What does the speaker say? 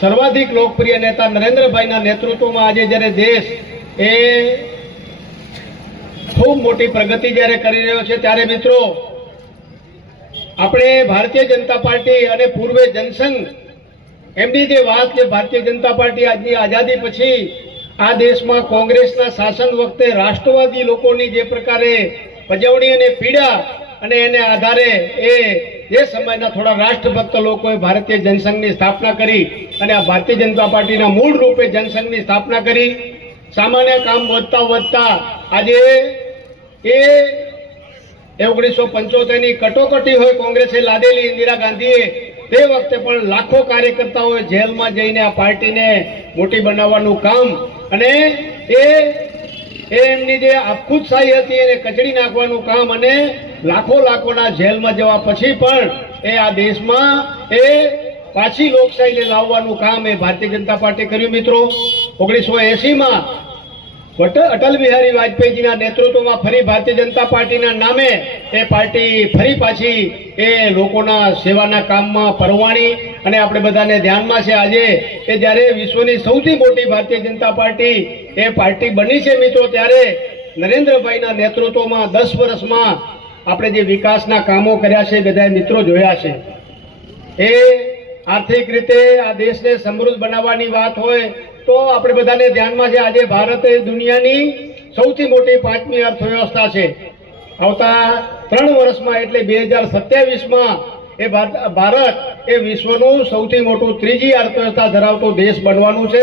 સર્વાધિક લોકપ્રિય નેતા નરેન્દ્રભાઈના નેતૃત્વમાં આજે જ્યારે દેશ એ ખૂબ મોટી પ્રગતિ જ્યારે કરી રહ્યો છે, ત્યારે મિત્રો આપણે ભારતીય જનતા પાર્ટી અને પૂર્વે જનસંઘ એમની જે વાત છે, ભારતીય જનતા પાર્ટી આજની આઝાદી પછી આ દેશમાં કોંગ્રેસના શાસન વખતે રાષ્ટ્રવાદી લોકોની જે પ્રકારે પજવણી અને પીડા અને એને આધારે જે સમયના થોડા રાષ્ટ્રભક્ત લોકોએ ભારતીય જનસંઘની સ્થાપના કરી અને આ ભારતીય જનતા પાર્ટીના મૂળ રૂપે જનસંઘની સ્થાપના કરી, સામાન્ય કામ વધતા વધતા આજે એ 1975ની કટોકટી હોય કોંગ્રેસે લાદેલી ઇન્દિરા ગાંધીએ, તે વખતે પણ લાખો કાર્યકર્તાઓએ જેલમાં જઈને આ પાર્ટીને મોટી બનાવવાનું કામ અને એમની જે આપખુદશાહી હતી એને કચડી નાખવાનું કામ અને લાખોના જેલમાં જવા પછી પણ આ દેશમાં પાછી લોકશાહીને લાવવાનું કામ ભારતીય જનતા પાર્ટી કર્યું. મિત્રો 1980માં અટલ બિહારી વાજપેયીજીના નેતૃત્વમાં ફરી ભારતીય જનતા પાર્ટીના નામે પાર્ટી ફરી પાછી લોકોના સેવાના કામમાં પરવાણી અને આપણે બધાને ધ્યાનમાં છે આજે જ્યારે વિશ્વની સૌથી મોટી ભારતીય જનતા પાર્ટી પાર્ટી બની છે મિત્રો, ત્યારે નરેન્દ્રભાઈના નેતૃત્વમાં 10 વર્ષમાં આપણે જે વિકાસના કામો કર્યા છે બધા મિત્રો જોયા છે. આર્થિક રીતે આ દેશને સમૃદ્ધ બનાવવાની વાત હોય તો આપણે બધાને ધ્યાનમાં છે આજે ભારત એ દુનિયાની સૌથી મોટી 5મી અર્થવ્યવસ્થા છે. આવતા 3 વર્ષમાં એટલે 2027માં ભારત વિશ્વનું સૌથી મોટું 3જી અર્થવ્યવસ્થા ધરાવતો દેશ બનવાનું છે.